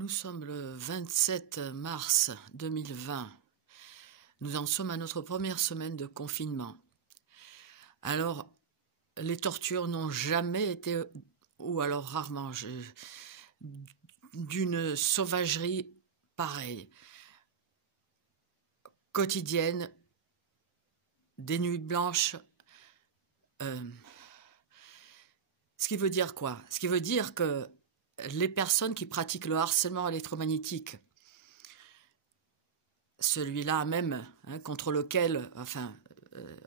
Nous sommes le 27 mars 2020. Nous en sommes à notre première semaine de confinement. Alors, les tortures n'ont jamais été, ou alors rarement, d'une sauvagerie pareille. Quotidienne, des nuits blanches. Ce qui veut dire quoi? Ce qui veut dire que les personnes qui pratiquent le harcèlement électromagnétique, celui-là même, contre lequel,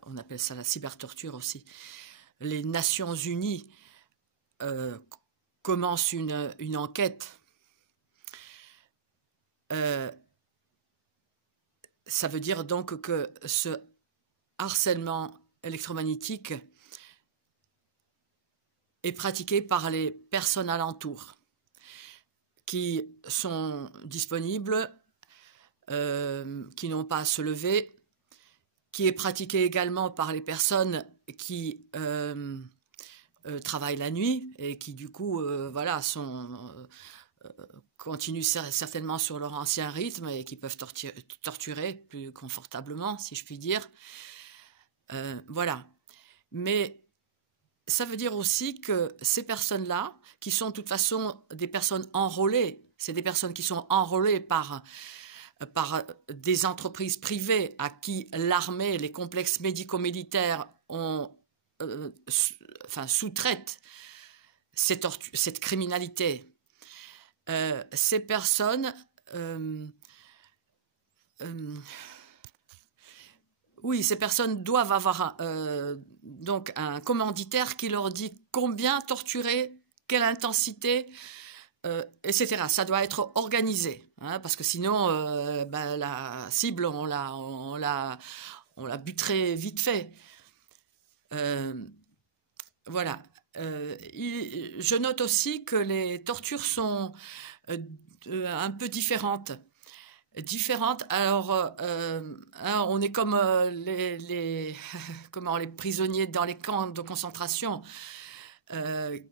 on appelle ça la cybertorture aussi, les Nations Unies commencent une enquête. Ça veut dire donc que ce harcèlement électromagnétique est pratiqué par les personnes alentours qui sont disponibles, qui n'ont pas à se lever, qui est pratiqué également par les personnes qui travaillent la nuit et qui du coup continuent certainement sur leur ancien rythme et qui peuvent torturer plus confortablement, si je puis dire. Voilà. Mais ça veut dire aussi que ces personnes-là, qui sont de toute façon des personnes enrôlées, c'est des personnes qui sont enrôlées par des entreprises privées à qui l'armée, les complexes médico-militaires sous-traitent cette criminalité. Ces personnes... ces personnes doivent avoir donc un commanditaire qui leur dit combien torturer, quelle intensité, etc. Ça doit être organisé, parce que sinon, la cible, on la buterait vite fait. Voilà. Je note aussi que les tortures sont un peu différentes. Alors, on est comme les prisonniers dans les camps de concentration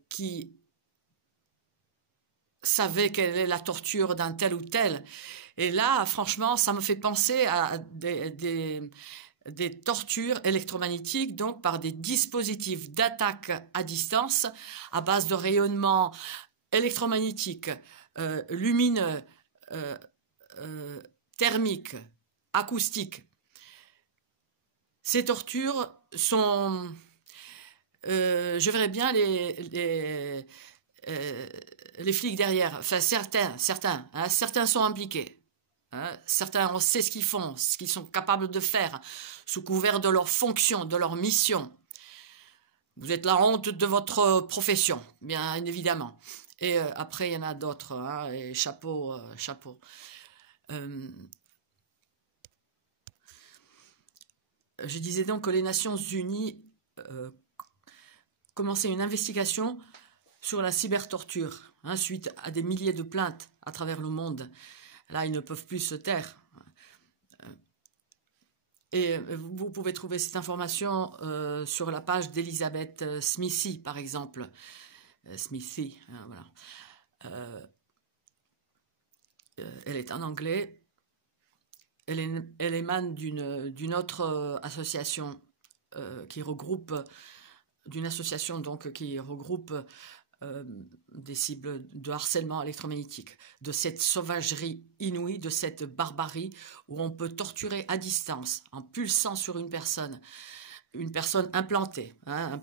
qui savaient quelle est la torture d'un tel ou tel. Et là, franchement, ça me fait penser à des tortures électromagnétiques, donc par des dispositifs d'attaque à distance à base de rayonnement électromagnétique, lumineux, thermique, acoustique. Ces tortures sont... je verrais bien les flics derrière. Enfin, certains sont impliqués. Certains, on sait ce qu'ils font, ce qu'ils sont capables de faire, sous couvert de leur fonction, de leur mission. Vous êtes la honte de votre profession, bien évidemment. Et après, il y en a d'autres, et chapeau. Je disais donc que les Nations Unies commençaient une investigation sur la cybertorture, suite à des milliers de plaintes à travers le monde. Là, ils ne peuvent plus se taire. Et vous pouvez trouver cette information sur la page d'Elizabeth Smithy, par exemple. Smithy, voilà. Elle est en anglais. Elle émane d'une autre association qui regroupe des cibles de harcèlement électromagnétique, de cette sauvagerie inouïe, de cette barbarie où on peut torturer à distance en pulsant sur une personne implantée, là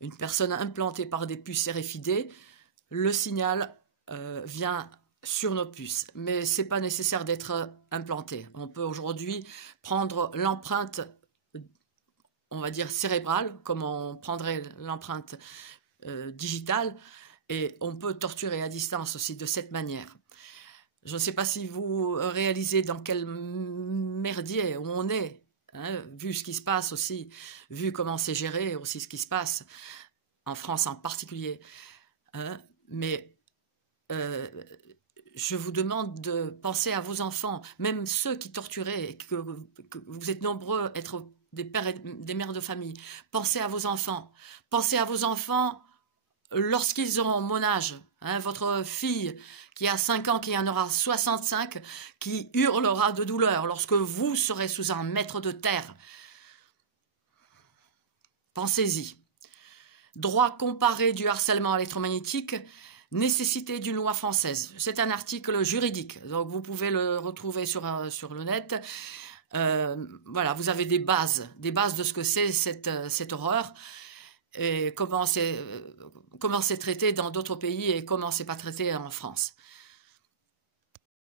une personne implantée par des puces RFID, le signal vient sur nos puces. Mais ce n'est pas nécessaire d'être implanté. On peut aujourd'hui prendre l'empreinte, on va dire cérébrale, comme on prendrait l'empreinte digitale, et on peut torturer à distance aussi de cette manière. Je ne sais pas si vous réalisez dans quel merdier où on est, vu ce qui se passe aussi, vu comment c'est géré aussi ce qui se passe, en France en particulier. Mais je vous demande de penser à vos enfants, même ceux qui torturaient, et que vous êtes nombreux à être des pères et des mères de famille. Pensez à vos enfants. Pensez à vos enfants lorsqu'ils auront mon âge. Hein, votre fille qui a 5 ans, qui en aura 65, qui hurlera de douleur lorsque vous serez sous un mètre de terre. Pensez-y. Droit comparé du harcèlement électromagnétique, nécessité d'une loi française. C'est un article juridique, donc vous pouvez le retrouver sur le net. Voilà, vous avez des bases de ce que c'est cette horreur et comment c'est traité dans d'autres pays et comment c'est pas traité en France.